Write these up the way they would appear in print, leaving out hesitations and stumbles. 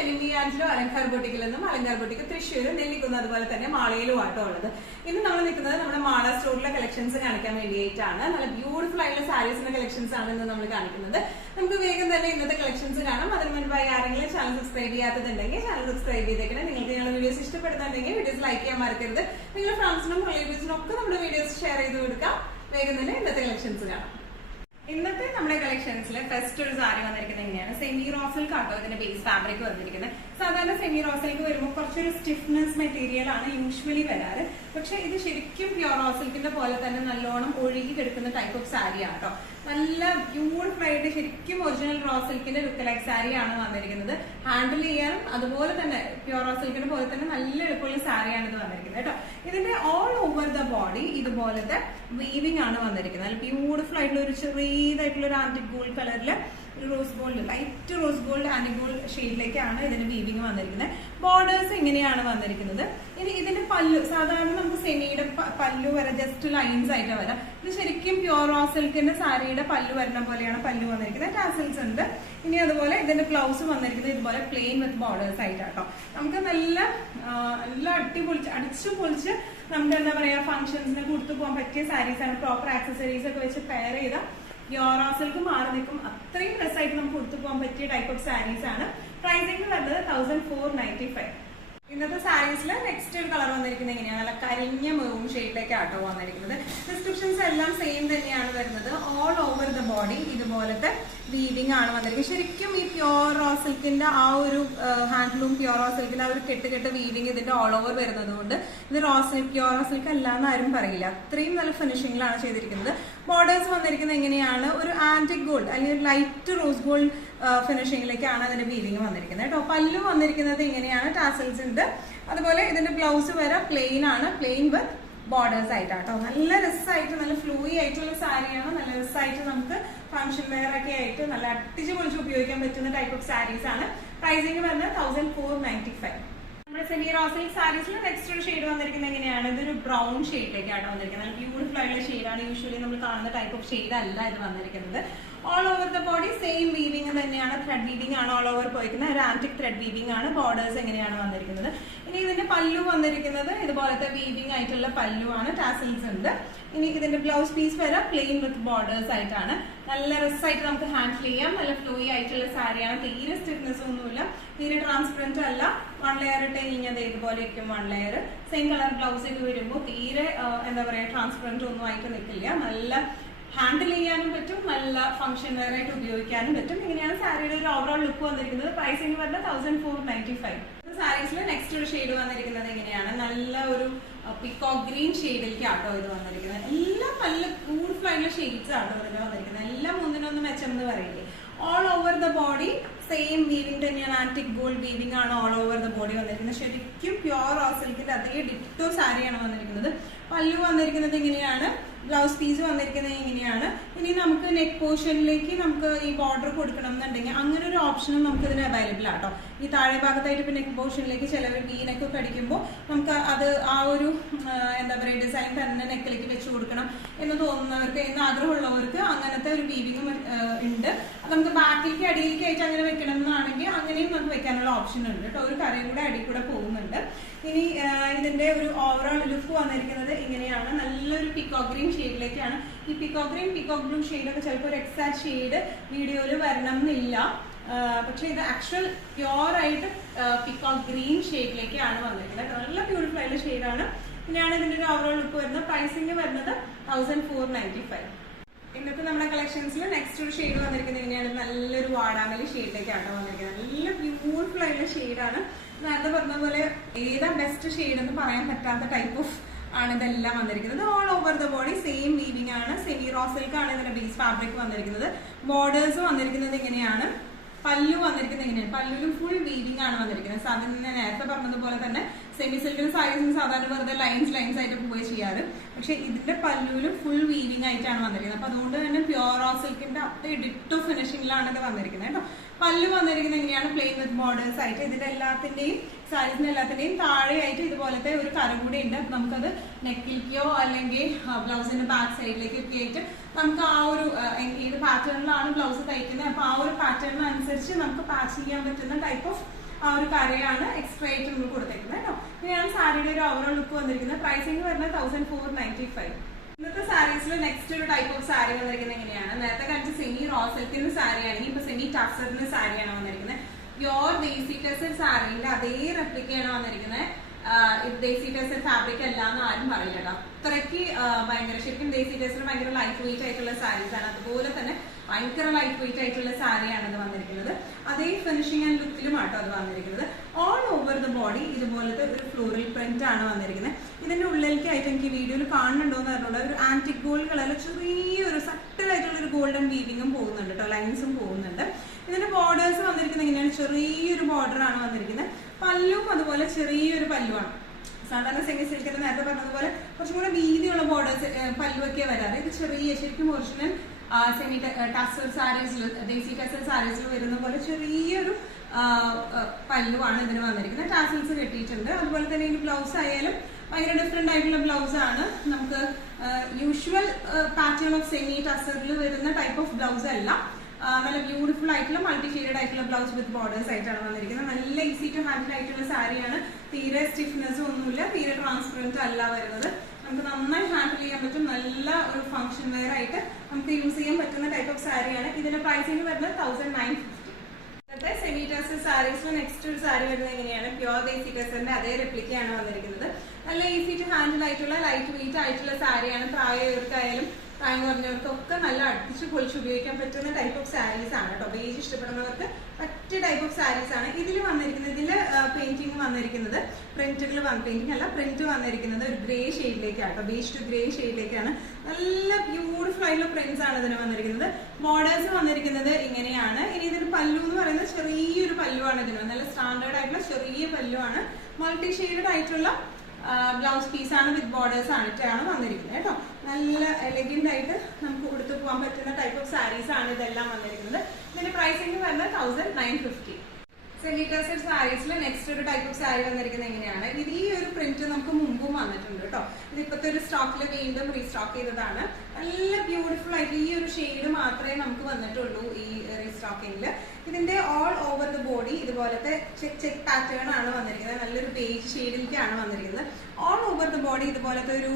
മെനിമിയാൻസിലോ അലങ്കാർ ബൊട്ടിക്കിൽ നിന്നും അലങ്കാർ ബൊട്ടിക്ക് തൃശ്ശൂരും നെല്ലിക്കുന്ന അതുപോലെ തന്നെ മാളയിലും ആട്ടോ ഉള്ളത്. ഇന്ന് നമ്മൾ നിൽക്കുന്നത് നമ്മുടെ മാള സ്റ്റോറിലെ കളക്ഷൻസ് കാണിക്കാൻ വേണ്ടിയിട്ടാണ്. നല്ല ബ്യൂട്ടിഫുൾ ആയിട്ടുള്ള സാരീസിന്റെ കളക്ഷൻസ് ആണ് ഇന്ന് നമ്മൾ കാണിക്കുന്നത്. നമുക്ക് വേഗം തന്നെ ഇന്നത്തെ കളക്ഷൻസ് കാണാം. അതിന് മുൻപായി ആരെങ്കിലും ചാനൽ സബ്സ്ക്രൈബ് ചെയ്യാത്തതുണ്ടെങ്കിൽ ചാനൽ സബ്സ്ക്രൈബ് ചെയ്തേക്കണം. നിങ്ങൾക്ക് ഞങ്ങളുടെ വീഡിയോസ് ഇഷ്ടപ്പെടുന്നുണ്ടെങ്കിൽ വീഡിയോസ് ലൈക്ക് ചെയ്യാൻ മറക്കരുത്. നിങ്ങളുടെ ഫ്രണ്ട്സിനും റിലേറ്റീവ്സിനും ഒക്കെ നമ്മുടെ വീഡിയോസ് ഷെയർ ചെയ്ത് കൊടുക്കാം. വേഗം തന്നെ ഇന്നത്തെ കളക്ഷൻസ് കാണാം. ഇന്നത്തെ നമ്മുടെ കളക്ഷൻസിൽ ഫസ്റ്റ് ഒരു സാരി വന്നിരിക്കുന്നത് എങ്ങനെയാണ്, സെമി റോസിൽക്ക് ആട്ടോ ഇതിന്റെ ബേസ് ഫാബ്രിക് വന്നിരിക്കുന്നത്. സാധാരണ സെമി റോസിൽക്ക് വരുമ്പോൾ കുറച്ചൊരു സ്റ്റിഫ്നെസ് മെറ്റീരിയൽ ആണ് യൂഷ്വലി വരാറ്. പക്ഷെ ഇത് ശരിക്കും പ്യോർ റോസിൽക്കിന്റെ പോലെ തന്നെ നല്ലോണം ഒഴുകി കിടക്കുന്ന ടൈപ്പ് ഓഫ് സാരി ആട്ടോ. നല്ല ബ്യൂട്ടിഫുൾ ആയിട്ട് ശരിക്കും ഒറിജിനൽ റോസിൽക്കിന്റെ ലുക്ക് ലൈക്ക് സാരി ആണ് വന്നിരിക്കുന്നത്. ഹാൻഡിൽ ചെയ്യാനും അതുപോലെ തന്നെ പ്യോർ റോസിൽക്കിന്റെ പോലെ തന്നെ നല്ല എളുപ്പമുള്ള സാരിയാണ് ഇത് വന്നിരിക്കുന്നത് കേട്ടോ. ഇതിന്റെ ഓൾ ഓവർ ദ ബോഡി ഇതുപോലത്തെ വീവിംഗ് ആണ് വന്നിരിക്കുന്നത്. നല്ല ബ്യൂട്ടിഫുൾ ആയിട്ടുള്ള ഒരു ചെറിയതായിട്ടുള്ള ഒരു ആന്റിക് ഗോൾഡ് കളറില് ഒരു rose gold, light rose gold antique gold ഷെയ്ഡിലേക്കാണ് ഇതിന്റെ വീവിംഗ് വന്നിരിക്കുന്നത്. ബോർഡേഴ്സ് ഇങ്ങനെയാണ് വന്നിരിക്കുന്നത്. ഇനി ഇതിന്റെ പല്ലു സാധാരണ നമുക്ക് സെമിയുടെ പല്ലു വരെ ജസ്റ്റ് ലൈൻസ് ആയിട്ട് വരാം. ഇത് ശരിക്കും പ്യോർ റോസിൽക്കിന്റെ സാരിയുടെ പല്ലു വരുന്ന പോലെയാണ് പല്ലു വന്നിരിക്കുന്നത്. ടാസൽസ് ഉണ്ട്. ഇനി അതുപോലെ ഇതിന്റെ ബ്ലൗസ് വന്നിരിക്കുന്നത് ഇതുപോലെ പ്ലെയിൻ വിത്ത് ബോർഡേഴ്സ് ആയിട്ടാട്ടോ. നമുക്ക് നല്ല അടിച്ചു പൊളിച്ച് നമുക്ക് എന്താ പറയാ ഫംഗ്ഷൻസിന് കൊടുത്തു പോകാൻ പറ്റിയ സാരീസ് ആണ്. പ്രോപ്പർ ആക്സസറീസ് ഒക്കെ വെച്ച് പെയർ ചെയ്ത പ്യോർ റോസിൽക്ക് മാറി നിൽക്കും. അത്രയും ഡ്രസ്സായിട്ട് നമുക്ക് കൊടുത്തു പോകാൻ പറ്റിയ ടൈപ്പ് ഓഫ് സാരീസ് ആണ്. പ്രൈസിംഗ് വരുന്നത് 1495. ഇന്നത്തെ സാരീസിൽ നെക്സ്റ്റ് ഒരു കളർ വന്നിരിക്കുന്നത് എങ്ങനെയാണ്, നല്ല കരിഞ്ഞ മെറൂൺ ഷെയ്ഡിലേക്ക് ആട്ടോ വന്നിരിക്കുന്നത്. ഡിസ്ക്രിപ്ഷൻസ് എല്ലാം സെയിം തന്നെയാണ് വരുന്നത്. ഓൾ ഓവർ ദ ബോഡി ഇതുപോലത്തെ വീവിംഗ് ആണ് വന്നിരിക്കുന്നത്. ശരിക്കും ഈ പ്യോർ റോസിൽക്കിന്റെ ആ ഒരു ഹാൻഡ്ലൂം പ്യോർ റോസിൽക്കിന്റെ ആ ഒരു കെട്ട് വീവിംഗ് ഇതിന്റെ ഓൾ ഓവർ വരുന്നത് കൊണ്ട് ഇത് പ്യോർ റോസിൽക്ക് അല്ല എന്ന് ആരും പറയില്ല. അത്രയും നല്ല ഫിനിഷിംഗിലാണ് ചെയ്തിരിക്കുന്നത്. ബോർഡേഴ്സ് വന്നിരിക്കുന്നത് എങ്ങനെയാണ്, ഒരു ആന്റിക് ഗോൾഡ് അല്ലെങ്കിൽ ഒരു ലൈറ്റ് റോസ് ഗോൾഡ് ഫിനിഷിംഗിലേക്കാണ് അതിന്റെ വീവിംഗ് വന്നിരിക്കുന്നത് കേട്ടോ. പല്ലു വന്നിരിക്കുന്നത് ഇങ്ങനെയാണ്, ടാസൽസ് ഉണ്ട്. അതുപോലെ ഇതിന്റെ ബ്ലൗസ് വരെ പ്ലെയിൻ ആണ്, പ്ലെയിൻ വിത്ത് ബോർഡേഴ്സ് ആയിട്ടാട്ടോ. നല്ല രസമായിട്ട് നല്ല ഫ്ലൂയി ആയിട്ടുള്ള സാരിയാണ്. നല്ല രസമായിട്ട് നമുക്ക് ഫംഗ്ഷൻ വെയർ ഒക്കെ ആയിട്ട് നല്ല അടിച്ചു പൊളിച്ച് ഉപയോഗിക്കാൻ പറ്റുന്ന ടൈപ്പ് ഓഫ് സാരീസ് ആണ്. പ്രൈസിംഗ് വരുന്നത് 1495. നമ്മുടെ സെമി റോസിൽ സാരീസിൽ നെക്സ്റ്റ് ഒരു ഷെയ്ഡ് വന്നിരിക്കുന്നത് എങ്ങനെയാണ്, ഇതൊരു ബ്രൗൺ ഷെയ്ഡിലേക്കാണ് വന്നിരിക്കുന്നത്. നല്ല ബ്യൂട്ടിഫുൾ ആയിട്ടുള്ള ഷെയ്ഡാണ്. യൂഷ്വലി നമ്മൾ കാണുന്ന ടൈപ്പ് ഓഫ് ഷെയ്ഡ് അല്ല ഇത് വന്നിരിക്കുന്നത്. All over the body same weaving തന്നെയാണ്. ത്രെഡ് വീവിംഗ് ആണ് ഓൾ ഓവർ പോയിരിക്കുന്നത്. ഒരു ആന്റിക് ത്രെഡ് വീവിംഗ് ആണ്. ബോർഡേഴ്സ് എങ്ങനെയാണ് വന്നിരിക്കുന്നത്. ഇനി ഇതിന്റെ പല്ലു വന്നിരിക്കുന്നത് ഇതുപോലത്തെ വീവിംഗ് ആയിട്ടുള്ള പല്ലു ആണ്. ടാസൽസ് ഉണ്ട്. ഇനി ഇതിന്റെ ബ്ലൗസ് പീസ് വരെ പ്ലെയിൻ വിത്ത് ബോർഡേഴ്സ് ആയിട്ടാണ്. നല്ല രസമായിട്ട് നമുക്ക് ഹാൻഡിൽ ചെയ്യാം. നല്ല ഫ്ലൂയി ആയിട്ടുള്ള സാരിയാണ്. തീരെ സ്റ്റിഫ്നെസ് ഒന്നുമില്ല, തീരെ ട്രാൻസ്പെറന്റ് അല്ല. വൺ ലെയർ ഇട്ട് കഴിഞ്ഞത് ഇതുപോലെ ഇരിക്കും. One layer same colour blouse ഒക്കെ വരുമ്പോൾ തീരെ എന്താ പറയാ ട്രാൻസ്പെറന്റ് ഒന്നും ആയിട്ട് നിൽക്കില്ല. നല്ല ഹാൻഡിൽ ചെയ്യാനും പറ്റും, നല്ല ഫംഗ്ഷൻ വെയർ ആയിട്ട് ഉപയോഗിക്കാനും പറ്റും. ഇങ്ങനെയാണ് സാരിയുടെ ഒരു ഓവറോൾ ലുക്ക് വന്നിരിക്കുന്നത്. പ്രൈസിംഗ് വരുന്നത് 1495. സാരീസിൽ നെക്സ്റ്റ് ഒരു ഷെയ്ഡ് വന്നിരിക്കുന്നത് എങ്ങനെയാണ്, നല്ല ഒരു പിക്കോക്ക് ഗ്രീൻ ഷെയ്ഡിലേക്ക് ആട്ടോ ഇത് വന്നിരിക്കുന്നത്. എല്ലാം നല്ല ബ്യൂട്ടിഫുൾ ആയിട്ടുള്ള ഷെയ്ഡ്സ് ആട്ടോ ഇതിന് വന്നിരിക്കുന്നത്. എല്ലാം ഒന്നിനൊന്നും മെച്ചം എന്ന് പറയില്ലേ. All over the body same weaving തന്നെയാണ്. ആന്റിക് ഗോൾഡ് വീവിംഗ് ആണ് ഓൾ ഓവർ ദ ബോഡി വന്നിരിക്കുന്നത്. ശരിക്കും പ്യോർ റോസിൽക്കിന്റെ അതേ ഡിറ്റോ സാരിയാണ് വന്നിരിക്കുന്നത്. പല്ലു വന്നിരിക്കുന്നത് ഇങ്ങനെയാണ്. ബ്ലൗസ് പീസ് വന്നിരിക്കുന്നത് ഇങ്ങനെയാണ്. ഇനി നമുക്ക് നെക്ക് പോർഷനിലേക്ക് നമുക്ക് ഈ ബോർഡർ കൊടുക്കണം എന്നുണ്ടെങ്കിൽ അങ്ങനെ ഒരു ഓപ്ഷനും നമുക്ക് ഇതിന് അവൈലബിൾ ആട്ടോ. ഈ താഴെ ഭാഗത്തായിട്ട് ഇപ്പൊ നെക്ക് പോർഷനിലേക്ക് ചിലവർ വീനൊക്കെ കടിക്കുമ്പോൾ നമുക്ക് അത് ആ ഒരു എന്താ പറയുക ഡിസൈൻ തന്നെ നെക്കിലേക്ക് വെച്ച് കൊടുക്കണം എന്ന് തോന്നുന്നവർക്ക്, എന്ന് ആഗ്രഹമുള്ളവർക്ക് അങ്ങനത്തെ ഒരു വീവിംഗും ഉണ്ട്. നമുക്ക് ബാക്കിലേക്ക് അടിയിലേക്ക് ആയിട്ട് അങ്ങനെ വെക്കണം എന്നാണെങ്കിൽ അങ്ങനെയും നമുക്ക് വെക്കാനുള്ള ഓപ്ഷൻ ഉണ്ട് കേട്ടോ. ഒരു കരയും കൂടെ അടിയിൽ കൂടെ പോകുന്നുണ്ട്. ഇനി ഇതിന്റെ ഒരു ഓവറോൾ ലുക്ക് വന്നിരിക്കുന്നത് ഇങ്ങനെയാണ്. നല്ലൊരു പിക്കോക്ക് ഗ്രീൻ ഷെയ്ഡിലേക്കാണ്. ഈ പിക്കോക്ക് ഗ്രീൻ പിക്കോക്ക് ബ്ലൂ ഷെയ്ഡൊക്കെ ചിലപ്പോൾ ഒരു എക്സാക്ട് ഷെയ്ഡ് വീഡിയോയിൽ വരണം എന്നില്ല. പക്ഷെ ഇത് ആക്ച്വൽ പ്യോർ ആയിട്ട് പിക്കോക്ക് ഗ്രീൻ ഷെയ്ഡിലേക്കാണ് വന്നിരിക്കുന്നത്. നല്ല ബ്യൂട്ടിഫുൾ ആയിട്ടുള്ള ഷെയ്ഡാണ്. ഇങ്ങനെയാണ് ഇതിന്റെ ഒരു ഓവറോൾ ലുക്ക് വരുന്നത്. പ്രൈസിംഗ് വരുന്നത് 1495. ഇന്നത്തെ നമ്മുടെ കളക്ഷൻസിൽ നെക്സ്റ്റ് ഒരു ഷെയ്ഡ് വന്നിരിക്കുന്നത് ഇങ്ങനെയാണ്. നല്ലൊരു വാടാമലി ഷെയ്ഡിലേക്കാണ് വന്നിരിക്കുന്നത്. നല്ല ബ്യൂട്ടിഫുൾ ആയിട്ടുള്ള ഷെയ്ഡാണ്. നേരത്തെ പറഞ്ഞ പോലെ ഏതാ ബെസ്റ്റ് ഷെയ്ഡ് എന്ന് പറയാൻ പറ്റാത്ത ടൈപ്പ് ഓഫ് ആണ് ഇതെല്ലാം വന്നിരിക്കുന്നത്. All over the body same weaving ആണ്. സെമി റോസിൽക്ക് ആണ് ഇതിന്റെ ബേസ് ഫാബ്രിക് വന്നിരിക്കുന്നത്. ബോർഡേഴ്സ് വന്നിരിക്കുന്നത് ഇങ്ങനെയാണ്. പല്ലു വന്നിരിക്കുന്നത് ഇങ്ങനെയാണ്. പല്ലുവിലും ഫുൾ വീവിംഗ് ആണ് വന്നിരിക്കുന്നത്. സാധാരണ നേരത്തെ പറഞ്ഞതുപോലെ തന്നെ സെമി സിൽക്കിന് സാരീസിന് സാധാരണ വെറുതെ ലൈൻസ് ആയിട്ട് പോവുകയും ചെയ്യാറ്. പക്ഷെ ഇതിന്റെ പല്ലുവിലും ഫുൾ വീവിംഗ് ആയിട്ടാണ് വന്നിരിക്കുന്നത്. അപ്പൊ അതുകൊണ്ട് തന്നെ പ്യോർ റോസിൽക്കിന്റെ അത്ര ഡിറ്റോ ഫിനിഷിംഗിലാണ് ഇത് വന്നിരിക്കുന്നത് കേട്ടോ. പല്ലു വന്നിരിക്കുന്നത് എങ്ങനെയാണ്, പ്ലെയിൻ വിത്ത് ബോർഡേഴ്സ് ആയിട്ട്. ഇതിന്റെ എല്ലാത്തിന്റെയും സാരീസിന്റെ എല്ലാത്തിന്റെയും താഴെയായിട്ട് ഇതുപോലത്തെ ഒരു കരം കൂടി ഉണ്ട്. നമുക്കത് നെക്കിലേക്കോ അല്ലെങ്കിൽ ബ്ലൗസിന്റെ ബാക്ക് സൈഡിലേക്കൊക്കെ ആയിട്ട് നമുക്ക് ആ ഒരു ഏത് പാറ്റേണിലാണ് ബ്ലൗസ് തയ്ക്കുന്നത്, അപ്പൊ ആ ഒരു പാറ്റേണിനനുസരിച്ച് നമുക്ക് പാച്ച് ചെയ്യാൻ പറ്റുന്ന ടൈപ്പ് ഓഫ് ആ ഒരു കരയാണ് എക്സ്ട്രാ ആയിട്ട് നമ്മൾ കൊടുത്തേക്കുന്നത് കേട്ടോ. ഇങ്ങനെയാണ് സാരിയുടെ ഒരു ഓവറോൾ ലുക്ക് വന്നിരിക്കുന്നത്. പ്രൈസിംഗ് വരുന്നത് 1495. ഇന്നത്തെ സാരീസിൽ നെക്സ്റ്റ് ഒരു ടൈപ്പ് ഓഫ് സാരി വന്നിരിക്കുന്നത് എങ്ങനെയാണ്? നേരത്തെ കാണിച്ച സെമി റോ സിൽക്കിന്റെ സാരി ആണെങ്കിൽ ഇപ്പൊ സെമി ടസറിന്റെ സാരിയാണ് വന്നിരിക്കുന്നത്. പ്യോർ ദേസി ടെസർ സാരിന്റെ അതേ റെപ്ലിക്കയാണ് വന്നിരിക്കുന്നത്. ദേസി ടെസർ ഫാബ്രിക് അല്ല എന്ന് ആരും പറയില്ല കേട്ടോ. അത്രയ്ക്ക് ഭയങ്കര ശരിക്കും ദേസി ടെസർ ഭയങ്കര ലൈറ്റ് വെയിറ്റ് ആയിട്ടുള്ള സാരീസ് ആണ്. അതുപോലെ തന്നെ ഭയങ്കര ലൈറ്റ് വെയിറ്റ് ആയിട്ടുള്ള സാരിയാണ് ഇത് വന്നിരിക്കുന്നത്. അതേ ഫിനിഷിംഗ് ആൻഡ് ലുക്കിലും ആട്ടോ അത് വന്നിരിക്കുന്നത്. ഓൾ ഓവർ ദ ബോഡി ഇതുപോലത്തെ ഒരു ഫ്ലോറൽ പ്രിന്റ് ആണ് വന്നിരിക്കുന്നത്. ഇതിന്റെ ഉള്ളിലേക്കായിട്ട് എനിക്ക് വീഡിയോയിൽ കാണുന്നുണ്ടോ എന്ന് പറഞ്ഞുള്ള ഒരു ആന്റിക് ഗോൾഡ് കളറിൽ ചെറിയൊരു സട്ടിലായിട്ടുള്ള ഒരു ഗോൾഡൻ വീവിങ്ങും പോകുന്നുണ്ട് കേട്ടോ, ലൈൻസും പോകുന്നുണ്ട്. ഇതിന്റെ ബോർഡേഴ്സ് വന്നിരിക്കുന്നത് എങ്ങനെയാണ്? ചെറിയൊരു ബോർഡർ ആണ് വന്നിരിക്കുന്നത്. പല്ലും അതുപോലെ ചെറിയൊരു പല്ലുമാണ്. സാധാരണ സെമി സിൽക്കിന്റെ നേരത്തെ പറഞ്ഞതുപോലെ കുറച്ചും കൂടെ വീതിയുള്ള ബോർഡേഴ്സ് പല്ലുവൊക്കെ വരാറ്. ഇത് ചെറിയ ശരിക്കും ഒറിജിനൽ സെമി ടസർ സാരീസിൽ ദേസി ടസർ സാരീസിൽ വരുന്ന പോലെ ചെറിയൊരു പല്ലുവാണ് ഇതിന് വന്നിരിക്കുന്നത്. ടാസിൽസ് കെട്ടിയിട്ടുണ്ട്. അതുപോലെ തന്നെ ഈ ബ്ലൗസ് ആയാലും ഭയങ്കര ഡിഫറെന്റ് ആയിട്ടുള്ള ബ്ലൗസ് ആണ്. നമുക്ക് യൂഷ്വൽ പാറ്റേൺ ഓഫ് സെമി ടസറിൽ വരുന്ന ടൈപ്പ് ഓഫ് ബ്ലൗസ് അല്ല. നല്ല ബ്യൂട്ടിഫുൾ ആയിട്ടുള്ള മൾട്ടി ഷെയ്ഡഡ് ആയിട്ടുള്ള ബ്ലൗസ് വിത്ത് ബോർഡേഴ്സ് ആയിട്ടാണ് വന്നിരിക്കുന്നത്. നല്ല ഈസി ടു ഹാൻഡിൽ ആയിട്ടുള്ള സാരിയാണ്. തീരെ സ്റ്റിഫ്നെസ് ഒന്നുമില്ല, തീരെ ട്രാൻസ്പെറന്റ് അല്ല വരുന്നത്. നമുക്ക് നന്നായി ഹാൻഡിൽ ചെയ്യാൻ പറ്റും. നല്ല ഒരു ഫംഗ്ഷൻ വെയർ ആയിട്ട് നമുക്ക് യൂസ് ചെയ്യാൻ പറ്റുന്ന ടൈപ്പ് ഓഫ് സാരിയാണ്. ഇതിന്റെ പ്രൈസിംഗ് വരുന്നത് 1950. ഇന്നത്തെ സെമി ടസർ സാരീസിൽ നെക്സ്റ്റ് ഒരു സാരി വരുന്നത് എങ്ങനെയാണ്? പ്യോർ ദേസി ടസറിന്റെ അതേ റെപ്ലിക്കയാണ് വന്നിരിക്കുന്നത്. നല്ല ഈസി ടു ഹാൻഡിൽ ആയിട്ടുള്ള ലൈറ്റ് വെയിറ്റ് ആയിട്ടുള്ള സാരിയാണ്. പ്രായമായവർക്കായാലും പ്രായം കുറഞ്ഞവർക്കൊക്കെ നല്ല അടുപ്പിച്ച് പൊളിച്ച് ഉപയോഗിക്കാൻ പറ്റുന്ന ടൈപ്പ് ഓഫ് സാരീസ് ആണ് കേട്ടോ. ബേജ് ഇഷ്ടപ്പെടുന്നവർക്ക് പറ്റിയ ടൈപ്പ് ഓഫ് സാരീസ് ആണ്. ഇതിൽ വന്നിരിക്കുന്നത് ഇതിൽ പെയിന്റിംഗ് വന്നിരിക്കുന്നത് പെയിന്റിംഗ് അല്ല, പ്രിന്റ് വന്നിരിക്കുന്നത് ഒരു ഗ്രേ ഷെയ്ഡിലേക്കാണ് കേട്ടോ. ബേജ് ടു ഗ്രേ ഷെയ്ഡിലേക്കാണ്. നല്ല ബ്യൂട്ടിഫുൾ ആയിട്ടുള്ള പ്രിന്റ്സ് ആണ് ഇതിന് വന്നിരിക്കുന്നത്. ബോർഡേഴ്സ് വന്നിരിക്കുന്നത് ഇങ്ങനെയാണ്. ഇനി ഇതിന് പല്ലു എന്ന് പറയുന്നത് ചെറിയൊരു പല്ലുവാണ്. ഇതിന് നല്ല സ്റ്റാൻഡേർഡ് ആയിട്ടുള്ള ചെറിയ പല്ലുവാണ്. മൾട്ടി ഷെയ്ഡഡ് ആയിട്ടുള്ള ബ്ലൗസ് പീസ് ആണ് വിത്ത് ബോർഡേഴ്സ് ആയിട്ടാണ് വന്നിരിക്കുന്നത് കേട്ടോ. നല്ല എലഗന്റ് ആയിട്ട് നമുക്ക് കൊടുത്തു പോകാൻ പറ്റുന്ന ടൈപ്പ് ഓഫ് സാരീസ് ആണ് ഇതെല്ലാം വന്നിരിക്കുന്നത്. ഇതിന്റെ പ്രൈസിംഗ് വരുന്നത് 1950. സെമി ടസർ സാരീസിൽ നെക്സ്റ്റ് ഒരു ടൈപ്പ് ഓഫ് സാരി വന്നിരിക്കുന്നത് എങ്ങനെയാണ്? ഇത് ഈ ഒരു പ്രിന്റ് നമുക്ക് മുമ്പും വന്നിട്ടുണ്ട് കേട്ടോ. ഇത് ഇപ്പോഴത്തെ ഒരു സ്റ്റോക്കിൽ വീണ്ടും റീസ്റ്റോക്ക് ചെയ്തതാണ്. നല്ല ബ്യൂട്ടിഫുൾ ആയിട്ട് ഈ ഒരു ഷെയ്ഡ് മാത്രമേ നമുക്ക് വന്നിട്ടുള്ളൂ ഈ റീസ്റ്റോക്കിംഗിൽ. ഇതിന്റെ ഓൾ ഓവർ ദ ബോഡി ഇതുപോലത്തെ ചെക്ക് പാറ്റേൺ ആണ് വന്നിരിക്കുന്നത്. നല്ലൊരു ബേജ് ഷെയ്ഡിലേക്കാണ് വന്നിരിക്കുന്നത്. ഓൾ ഓവർ ദ ബോഡി ഇതുപോലത്തെ ഒരു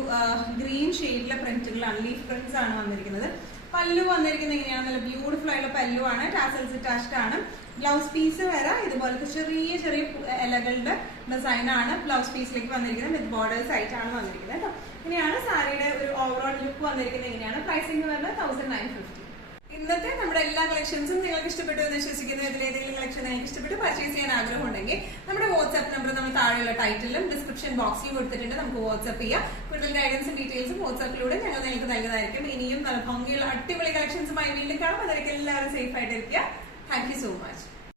ഗ്രീൻ ഷെയ്ഡിലെ പ്രിന്റുകളാണ്, ലീഫ് പ്രിന്റ്സ് ആണ് വന്നിരിക്കുന്നത്. പല്ലു വന്നിരിക്കുന്നത് എങ്ങനെയാണ്? നല്ല ബ്യൂട്ടിഫുൾ ആയിട്ടുള്ള പല്ലുവാണ്. ടാസൽസ് അറ്റാച്ച്ഡ് ആണ്. ബ്ലൗസ് പീസ് വരെ ഇതുപോലത്തെ ചെറിയ ചെറിയ ഇലകളുടെ ഡിസൈൻ ആണ് ബ്ലൗസ് പീസിലേക്ക് വന്നിരിക്കുന്നത്. വിത്ത് ബോർഡേഴ്സ് ആയിട്ടാണ് വന്നിരിക്കുന്നത് കേട്ടോ. ഇങ്ങനെയാണ് സാരിയുടെ ഒരു ഓവറോൾ ലുക്ക് വന്നിരിക്കുന്നത്. എങ്ങനെയാണ്? പ്രൈസിംഗ് വരുന്നത് 1950. ഇന്നത്തെ നമ്മുടെ എല്ലാ കളക്ഷൻസും നിങ്ങൾക്ക് ഇഷ്ടപ്പെട്ടു എന്ന് വിശ്വസിക്കുന്നു. ഇതിലേതെങ്കിലും കളക്ഷൻ നിങ്ങൾക്ക് ഇഷ്ടപ്പെട്ട് പർച്ചേസ് ചെയ്യാൻ ആഗ്രഹം ഉണ്ടെങ്കിൽ നമ്മുടെ വാട്സ്ആപ്പ് നമ്പർ നമ്മൾ താഴെയുള്ള ടൈറ്റിലും ഡിസ്ക്രിപ്ഷൻ ബോക്സിലും കൊടുത്തിട്ടുണ്ട്. നമുക്ക് വാട്സ്ആപ്പ് ചെയ്യാം. കൂടുതൽ ഗൈഡൻസും ഡീറ്റെയിൽസും വാട്സ്ആപ്പിലൂടെ ഞങ്ങൾ നിങ്ങൾക്ക് നൽകുന്നതായിരിക്കും. ഇനിയും നല്ല ഭംഗിയുള്ള അടിപൊളി കളക്ഷൻസുമായി വീണ്ടും കാണും. അതൊക്കെ എല്ലാവരും സേഫ് ആയിട്ടിരിക്കുക. Thank you so much.